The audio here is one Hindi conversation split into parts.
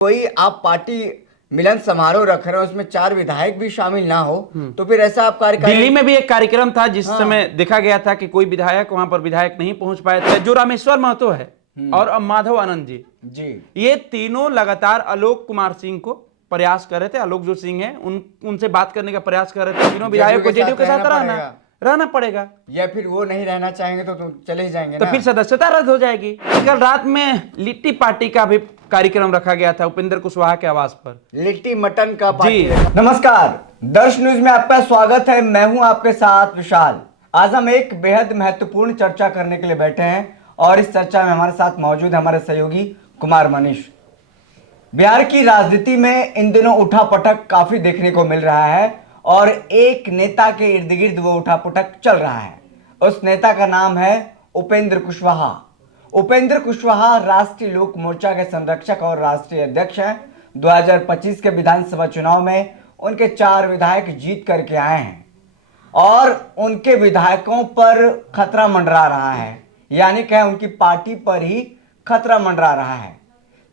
कोई आप पार्टी मिलन समारोह रख रहे हो, उसमें 4 विधायक भी शामिल ना हो तो फिर ऐसा आप कार्यक्रम। दिल्ली में भी एक कार्यक्रम था जिस समय देखा गया था कि कोई विधायक वहां पर विधायक नहीं पहुंच पाए थे। जो रामेश्वर महतो है और माधव आनंद जी, ये तीनों लगातार आलोक कुमार सिंह को प्रयास कर रहे थे। आलोक जो सिंह है उनसे बात करने का प्रयास कर रहे थे। तीनों विधायक को जेडीयू के साथ रहना पड़ेगा, या फिर वो नहीं रहना चाहेंगे तो चले ही जाएंगे तो ना? फिर सदस्यता रद्द हो जाएगी। कल रात में लिट्टी पार्टी का भी कार्यक्रम रखा गया था उपेंद्र कुशवाहा के आवास पर। लिट्टी मटन का पार्टी। नमस्कार, दर्श न्यूज में आपका स्वागत है। मैं हूं आपके साथ विशाल। आज हम एक बेहद महत्वपूर्ण चर्चा करने के लिए बैठे हैं और इस चर्चा में हमारे साथ मौजूद है हमारे सहयोगी कुमार मनीष। बिहार की राजनीति में इन दिनों उठापटक काफी देखने को मिल रहा है और एक नेता के इर्द गिर्द वो उठापटक चल रहा है। उस नेता का नाम है उपेंद्र कुशवाहा। उपेंद्र कुशवाहा राष्ट्रीय लोक मोर्चा के संरक्षक और राष्ट्रीय अध्यक्ष हैं। 2025 के विधानसभा चुनाव में उनके 4 विधायक जीत करके आए हैं और उनके विधायकों पर खतरा मंडरा रहा है, यानी कहें उनकी पार्टी पर ही खतरा मंडरा रहा है।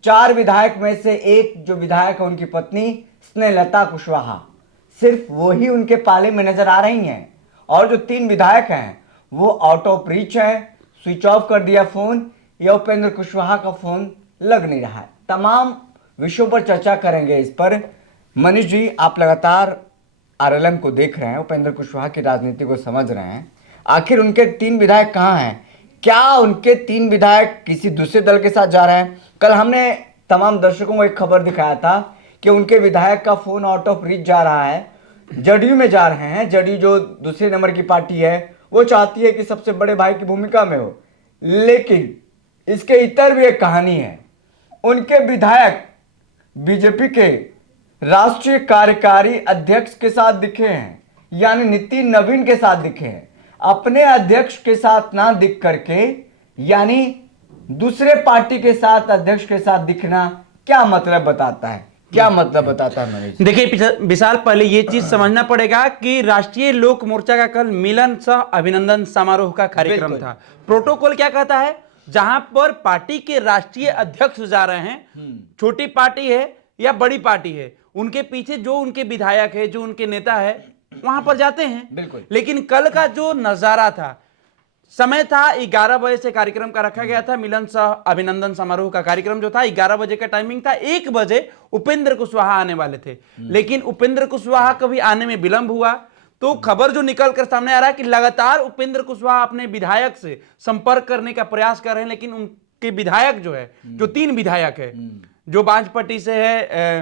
4 विधायक में से एक जो विधायक है उनकी पत्नी स्नेहलता कुशवाहा, सिर्फ वो ही उनके पाले में नजर आ रही हैं और जो 3 विधायक हैं वो आउट ऑफ रीच हैं। स्विच ऑफ कर दिया फोन या उपेंद्र कुशवाहा का फोन लग नहीं रहा है। तमाम विषयों पर चर्चा करेंगे इस पर। मनीष जी, आप लगातार आरएलएम को देख रहे हैं, उपेंद्र कुशवाहा की राजनीति को समझ रहे हैं। आखिर उनके 3 विधायक कहाँ हैं? क्या उनके 3 विधायक किसी दूसरे दल के साथ जा रहे हैं? कल हमने तमाम दर्शकों को एक खबर दिखाया था कि उनके विधायक का फोन आउट ऑफ रीच जा रहा है, जदयू में जा रहे हैं। जदयू जो दूसरे नंबर की पार्टी है वो चाहती है कि सबसे बड़े भाई की भूमिका में हो, लेकिन इसके इतर भी एक कहानी है। उनके विधायक बीजेपी के राष्ट्रीय कार्यकारी अध्यक्ष के साथ दिखे हैं, यानी नितिन नवीन के साथ दिखे हैं। अपने अध्यक्ष के साथ ना दिख करके, यानी दूसरे पार्टी के साथ अध्यक्ष के साथ दिखना क्या मतलब बताता है? क्या मतलब बताता है मनीष? देखिए विशाल, पहले ये चीज समझना पड़ेगा कि राष्ट्रीय लोक मोर्चा का कल मिलन सह अभिनंदन समारोह का कार्यक्रम था। प्रोटोकॉल क्या कहता है? जहां पर पार्टी के राष्ट्रीय अध्यक्ष जा रहे हैं, छोटी पार्टी है या बड़ी पार्टी है, उनके पीछे जो उनके विधायक है, जो उनके नेता है, वहां पर जाते हैं। बिल्कुल। लेकिन कल का जो नजारा था, समय था 11 बजे से कार्यक्रम का रखा गया था। मिलन सह अभिनंदन समारोह का कार्यक्रम जो था 11 बजे का टाइमिंग था। 1 बजे उपेंद्र कुशवाहा आने वाले थे, लेकिन उपेंद्र कुशवाहा कभी आने में विलंब हुआ। तो खबर जो निकल कर सामने आ रहा है कि लगातार उपेंद्र कुशवाहा अपने विधायक से संपर्क करने का प्रयास कर रहे हैं, लेकिन उनके विधायक जो है, जो 3 विधायक है, जो बांजपट्टी से है,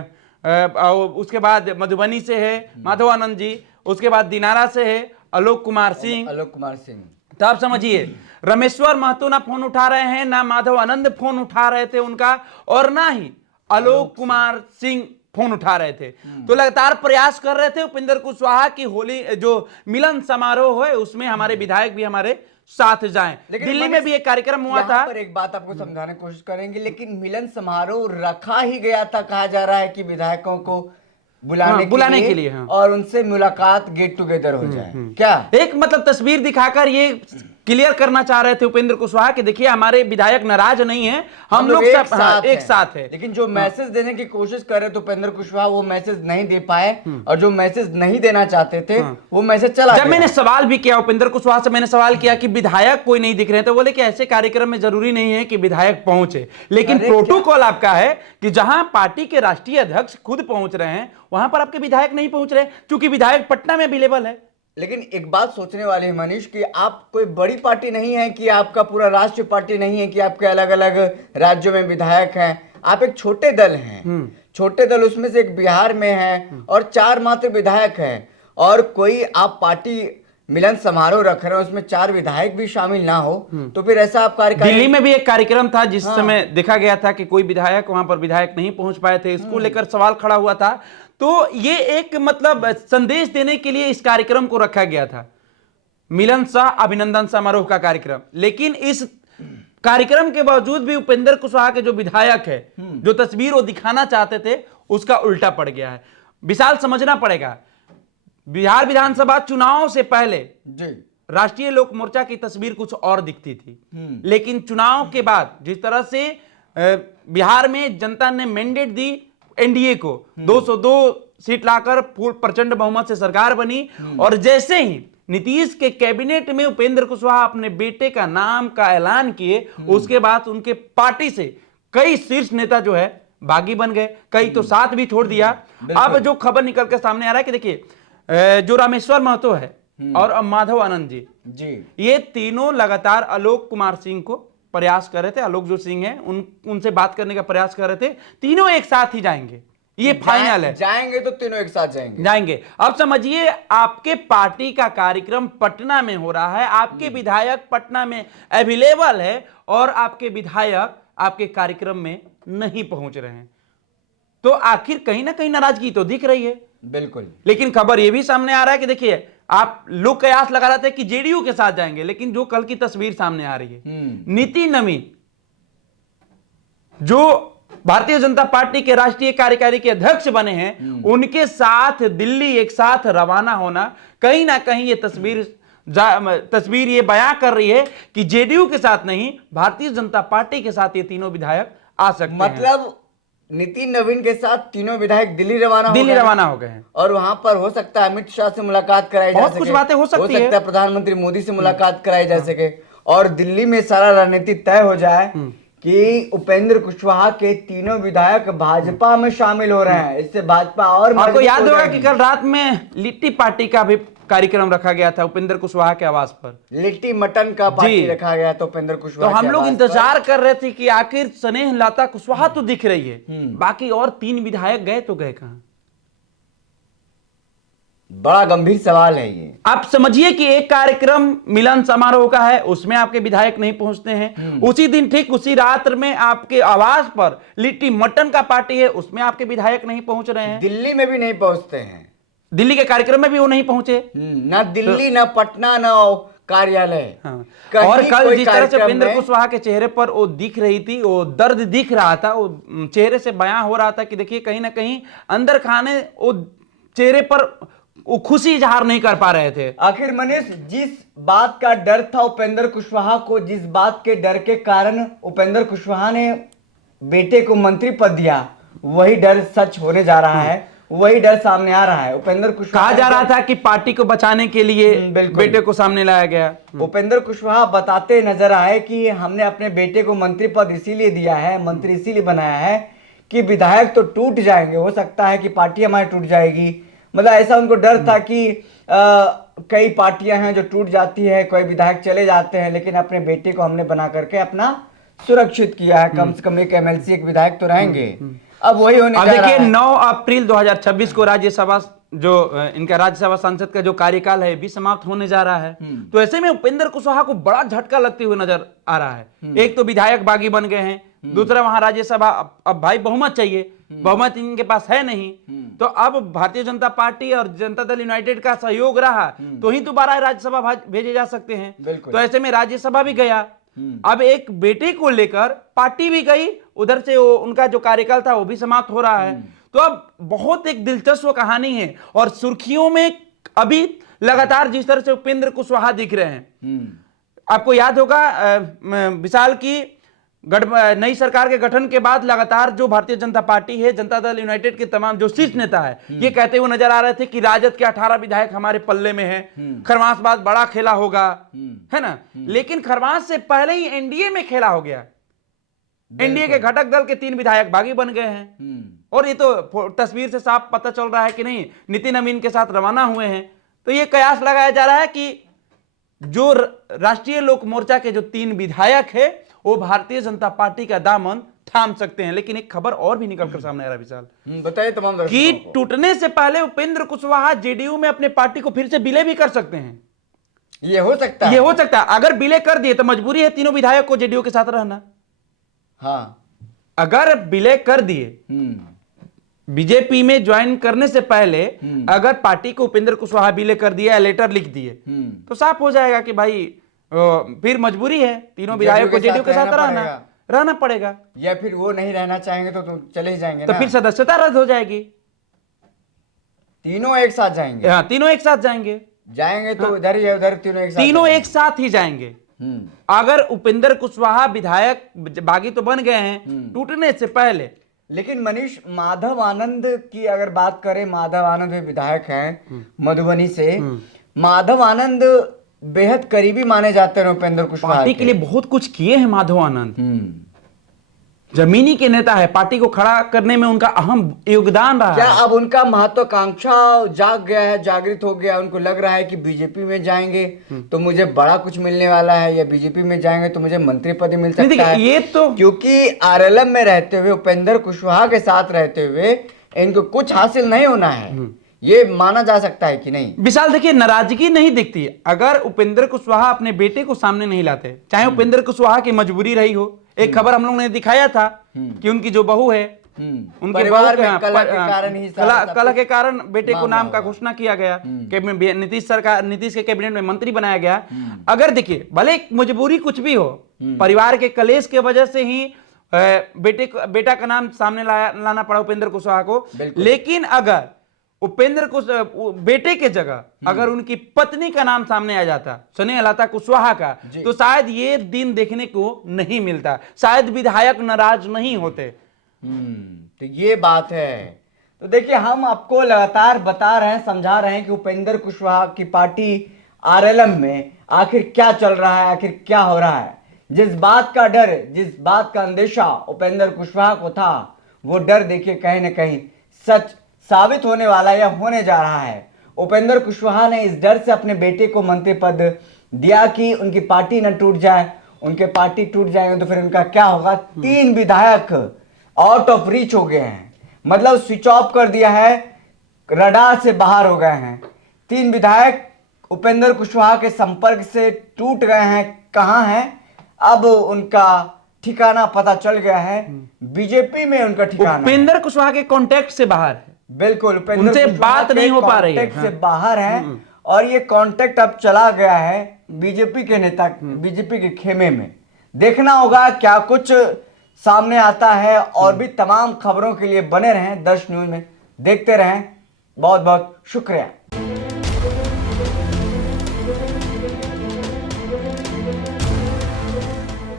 उसके बाद मधुबनी से है माधव आनंद जी, उसके बाद दिनारा से है आलोक कुमार सिंह। तो आप समझिए, रामेश्वर महतो ना फोन उठा रहे हैं, ना माधव आनंद फोन उठा रहे थे उनका, और ना ही आलोक कुमार सिंह फोन उठा रहे थे। तो लगातार प्रयास कर रहे थे उपेंद्र कुशवाहा की होली जो मिलन समारोह है उसमें हमारे विधायक भी हमारे साथ जाएं। दिल्ली में भी एक कार्यक्रम हुआ था। पर एक बात आपको समझाने की कोशिश करेंगे, लेकिन मिलन समारोह रखा ही गया था। कहा जा रहा है कि विधायकों को बुलाने के लिए और उनसे मुलाकात, गेट टुगेदर हो जाए। क्या एक मतलब तस्वीर दिखाकर ये क्लियर करना चाह रहे थे उपेंद्र कुशवाहा कि देखिए हमारे विधायक नाराज नहीं है, हम लोग सब एक साथ है। लेकिन जो मैसेज देने की कोशिश कर रहे थे उपेंद्र कुशवाहा, वो मैसेज नहीं दे पाए, और जो मैसेज नहीं देना चाहते थे वो मैसेज चला। जब मैंने सवाल भी किया उपेंद्र कुशवाहा से, मैंने सवाल किया कि विधायक कोई नहीं दिख रहे, तो बोले कि ऐसे कार्यक्रम में जरूरी नहीं है कि विधायक पहुंचे, लेकिन प्रोटोकॉल आपका है कि जहां पार्टी के राष्ट्रीय अध्यक्ष खुद पहुंच रहे हैं वहां पर आपके विधायक नहीं पहुंच रहे, क्योंकि विधायक पटना में अवेलेबल है। लेकिन एक बात सोचने वाली है मनीष, कि आप कोई बड़ी पार्टी नहीं है, कि आपका पूरा राष्ट्रीय पार्टी नहीं है, कि आपके अलग अलग राज्यों में विधायक हैं। आप एक छोटे दल हैं, छोटे दल, उसमें से एक बिहार में है और 4 मात्र विधायक हैं, और कोई आप पार्टी मिलन समारोह रख रहे हो, उसमें 4 विधायक भी शामिल ना हो तो फिर ऐसा आप कार्यक्रम। दिल्ली में भी एक कार्यक्रम था जिस समय देखा गया था कि कोई विधायक वहां पर विधायक नहीं पहुंच पाए थे, इसको लेकर सवाल खड़ा हुआ था। तो ये एक मतलब संदेश देने के लिए इस कार्यक्रम को रखा गया था, मिलन सह अभिनंदन समारोह का कार्यक्रम। लेकिन इस कार्यक्रम के बावजूद भी उपेंद्र कुशवाहा के जो विधायक है, जो तस्वीर वो दिखाना चाहते थे, उसका उल्टा पड़ गया है। विशाल, समझना पड़ेगा, बिहार विधानसभा चुनाव से पहले राष्ट्रीय लोक मोर्चा की तस्वीर कुछ और दिखती थी, लेकिन चुनाव के बाद जिस तरह से बिहार में जनता ने मैंडेट दी एनडीए को, 202 सीट लाकर प्रचंड बहुमत से सरकार बनी। और जैसे ही नीतीश के कैबिनेट में उपेंद्र कुशवाहा अपने बेटे का नाम का ऐलान किए, उसके बाद उनके पार्टी से कई शीर्ष नेता जो है बागी बन गए, कई तो साथ भी छोड़ दिया। अब जो खबर निकल के सामने आ रहा है कि देखिए जो रामेश्वर महतो है और माधव आनंद जी, ये तीनों लगातार आलोक कुमार सिंह को प्रयास कर रहे थे, आलोक जो सिंह है उनसे बात करने का प्रयास कर रहे थे। तीनों एक साथ ही जाएंगे, ये फाइनल है। जाएंगे तो तीनों एक साथ जाएंगे। अब समझिए आपके पार्टी का कार्यक्रम पटना में हो रहा है, आपके विधायक पटना में अवेलेबल है और आपके विधायक आपके कार्यक्रम में नहीं पहुंच रहे हैं, तो आखिर कहीं ना कहीं नाराजगी तो दिख रही है। बिल्कुल। लेकिन खबर यह भी सामने आ रहा है कि देखिए आप लोग कयास लगा रहे थे कि जेडीयू के साथ जाएंगे, लेकिन जो कल की तस्वीर सामने आ रही है, नीति नवीन जो भारतीय जनता पार्टी के राष्ट्रीय कार्यकारी के अध्यक्ष बने हैं, उनके साथ दिल्ली एक साथ रवाना होना कहीं ना कहीं ये तस्वीर ये बयां कर रही है कि जेडीयू के साथ नहीं, भारतीय जनता पार्टी के साथ ये तीनों विधायक आ सकते हैं। मतलब नितिन नवीन के साथ तीनों विधायक दिल्ली रवाना हो गए हैं और वहां पर हो सकता है अमित शाह से मुलाकात कराई जा सके, बहुत कुछ बातें हो सकती है, प्रधानमंत्री मोदी से मुलाकात कराई जा सके और दिल्ली में सारा रणनीति तय हो जाए कि उपेंद्र कुशवाहा के तीनों विधायक भाजपा में शामिल हो रहे हैं। इससे भाजपा और आपको याद होगा कि कल रात में लिट्टी पार्टी का भी कार्यक्रम रखा गया था उपेंद्र कुशवाहा के आवास पर, लिट्टी मटन का पार्टी रखा गया था उपेंद्र कुशवाहा। तो हम लोग इंतजार कर रहे थे कि आखिर स्नेह लता कुशवाहा तो दिख रही है, बाकी और 3 विधायक गए तो गए कहां? बड़ा गंभीर सवाल है ये। आप समझिए कि एक कार्यक्रम मिलन समारोह का है, उसमें आपके विधायक नहीं पहुंचते हैं, उसी दिन ठीक उसी रात में आपके आवास पर लिट्टी मटन का पार्टी है, उसमें आपके विधायक नहीं पहुंच रहे हैं, दिल्ली में भी नहीं पहुंचते हैं, दिल्ली के कार्यक्रम में भी वो नहीं पहुंचे, ना दिल्ली ना पटना ना कार्यालय। हाँ। और कल जिस तरह से उपेंद्र कुशवाहा के चेहरे पर वो दिख रही थी, वो दर्द दिख रहा था, वो चेहरे से बयां हो रहा था कि देखिए कहीं ना कहीं अंदर खाने वो चेहरे पर वो खुशी इजहार नहीं कर पा रहे थे। आखिर मनीष, जिस बात का डर था उपेंद्र कुशवाहा को, जिस बात के डर के कारण उपेंद्र कुशवाहा ने बेटे को मंत्री पद दिया, वही डर सच होने जा रहा है, वही डर सामने आ रहा है। उपेंद्र कुशवाहा कहा जा रहा था कि पार्टी को बचाने के लिए बेटे को सामने लाया गया। उपेंद्र कुशवाहा बताते नजर आए कि हमने अपने बेटे को मंत्री पद इसीलिए दिया है, मंत्री इसीलिए बनाया है कि विधायक तो टूट जाएंगे, हो सकता है कि पार्टी हमारी टूट जाएगी। मतलब ऐसा उनको डर था कि कई पार्टियां हैं जो टूट जाती है, कोई विधायक चले जाते हैं, लेकिन अपने बेटे को हमने बना करके अपना सुरक्षित किया है, कम से कम एक एमएलसी एक विधायक तो रहेंगे। अब वही होने जा रहा है। देखिए 9 अप्रैल 2026 को राज्यसभा जो इनका राज्यसभा सांसद का जो कार्यकाल है भी समाप्त होने जा रहा है, तो ऐसे में उपेंद्र कुशवाहा को बड़ा झटका लगते हुए नजर आ रहा है। एक तो विधायक बागी बन गए हैं, दूसरा वहां राज्यसभा अब भाई बहुमत चाहिए, बहुमत इनके पास है नहीं, तो अब भारतीय जनता पार्टी और जनता दल यूनाइटेड का सहयोग रहा तो ही दोबारा राज्यसभा भेजे जा सकते हैं। तो ऐसे में राज्यसभा भी गया, अब एक बेटे को लेकर पार्टी भी गई, उधर से उनका जो कार्यकाल था वो भी समाप्त हो रहा है। तो अब बहुत एक दिलचस्प कहानी है और सुर्खियों में अभी लगातार जिस तरह से उपेंद्र कुशवाहा दिख रहे हैं। आपको याद होगा विशाल की नई सरकार के गठन के बाद लगातार जो भारतीय जनता पार्टी है, जनता दल यूनाइटेड के तमाम जो शीर्ष नेता है, ये कहते हुए नजर आ रहे थे कि राजद के 18 विधायक हमारे पल्ले में हैं, खरमास बाद बड़ा खेला होगा, है ना। लेकिन खरमास से पहले ही एनडीए में खेला हो गया, एनडीए के घटक दल के 3 विधायक बागी बन गए हैं और ये तो तस्वीर से साफ पता चल रहा है कि नहीं नितिन नवीन के साथ रवाना हुए हैं। तो ये कयास लगाया जा रहा है कि जो राष्ट्रीय लोक मोर्चा के जो 3 विधायक है वो भारतीय जनता पार्टी का दामन थाम सकते हैं। लेकिन एक खबर और भी निकलकर सामने आ रहा है विशाल, बताइए तमाम दर्शकों कि को। टूटने से पहले उपेंद्र कुशवाहा जेडीयू में अपने पार्टी को फिर से विलय भी कर सकते हैं। ये हो सकता है, ये हो सकता है। अगर विलय कर दिए तो मजबूरी है तीनों विधायक को जेडीयू के साथ रहना। हाँ, अगर विलय कर दिए, बीजेपी में ज्वाइन करने से पहले अगर पार्टी को उपेंद्र कुशवाहा विलय कर दिया, लेटर लिख दिए, तो साफ हो जाएगा कि भाई फिर मजबूरी है तीनों विधायक को जेडीयू के साथ रहना पड़ेगा। या फिर वो नहीं रहना चाहेंगे तो चले ही जाएंगे तो ना? फिर सदस्यता रद्द हो जाएगी। तीनों एक साथ जाएंगे? हाँ, तीनों एक साथ जाएंगे तो इधर ही उधर तीनों एक साथ तीनों एक साथ ही जाएंगे। अगर उपेंद्र कुशवाहा विधायक बागी तो बन गए हैं टूटने से पहले। लेकिन मनीष, माधव आनंद की अगर बात करें, माधव आनंद भी विधायक हैं मधुबनी से। माधव आनंद बेहद करीबी माने जाते हैं उपेंद्र कुशवाहा पार्टी के लिए बहुत कुछ किए हैं माधव आनंद, जमीनी के नेता है, पार्टी को खड़ा करने में उनका अहम योगदान रहा क्या है। अब उनका महत्वाकांक्षा जाग गया है, जागृत हो गया? उनको लग रहा है कि बीजेपी में जाएंगे तो मुझे बड़ा कुछ मिलने वाला है, या बीजेपी में जाएंगे तो मुझे मंत्री पद मिल सकता है? ये तो क्योंकि आरएलएम में रहते हुए, उपेंद्र कुशवाहा के साथ रहते हुए इनको कुछ हासिल नहीं होना है, ये माना जा सकता है कि नहीं? विशाल देखिए, नाराजगी नहीं दिखती अगर उपेंद्र कुशवाहा अपने बेटे को सामने नहीं लाते, चाहे उपेंद्र कुशवाहा की मजबूरी रही हो। एक खबर हम लोग ने दिखाया था कि उनकी जो बहू है, उनके परिवार बहू में कलह के कारण ही कलह के कारण बेटे को नाम का घोषणा किया गया, नीतीश के कैबिनेट में मंत्री बनाया गया। अगर देखिए, भले मजबूरी कुछ भी हो, परिवार के कलेश के वजह से ही बेटा का नाम सामने लाना पड़ा उपेंद्र कुशवाहा को। लेकिन अगर उपेंद्र बेटे के जगह अगर उनकी पत्नी का नाम सामने आ जाता, स्नेहलता कुशवाहा का, तो शायद ये दिन देखने को नहीं मिलता, शायद विधायक नाराज नहीं होते। तो ये बात है। तो देखिए, हम आपको लगातार बता रहे हैं, समझा रहे हैं कि उपेंद्र कुशवाहा की पार्टी आरएलएम में आखिर क्या चल रहा है, आखिर क्या हो रहा है। जिस बात का डर, जिस बात का अंदेशा उपेंद्र कुशवाहा को था, वो डर देखिए कहीं ना कहीं सच साबित होने वाला या होने जा रहा है। उपेंद्र कुशवाहा ने इस डर से अपने बेटे को मंत्री पद दिया कि उनकी पार्टी न टूट जाए। उनके पार्टी टूट जाएंगे तो फिर उनका क्या होगा? 3 विधायक आउट ऑफ रीच हो गए हैं, मतलब स्विच ऑफ कर दिया है, रडार से बाहर हो गए हैं। 3 विधायक उपेंद्र कुशवाहा के संपर्क से टूट गए हैं। कहां हैं? अब उनका ठिकाना पता चल गया है, बीजेपी में उनका ठिकाना। उपेंद्र कुशवाहा के कांटेक्ट से बाहर है, बिल्कुल, उनसे बात नहीं हो पा रही है, से बाहर है। और ये कांटेक्ट अब चला गया है बीजेपी के नेता, बीजेपी के खेमे में। देखना होगा क्या कुछ सामने आता है। और भी तमाम खबरों के लिए बने रहें दर्श न्यूज में, देखते रहें। बहुत बहुत शुक्रिया।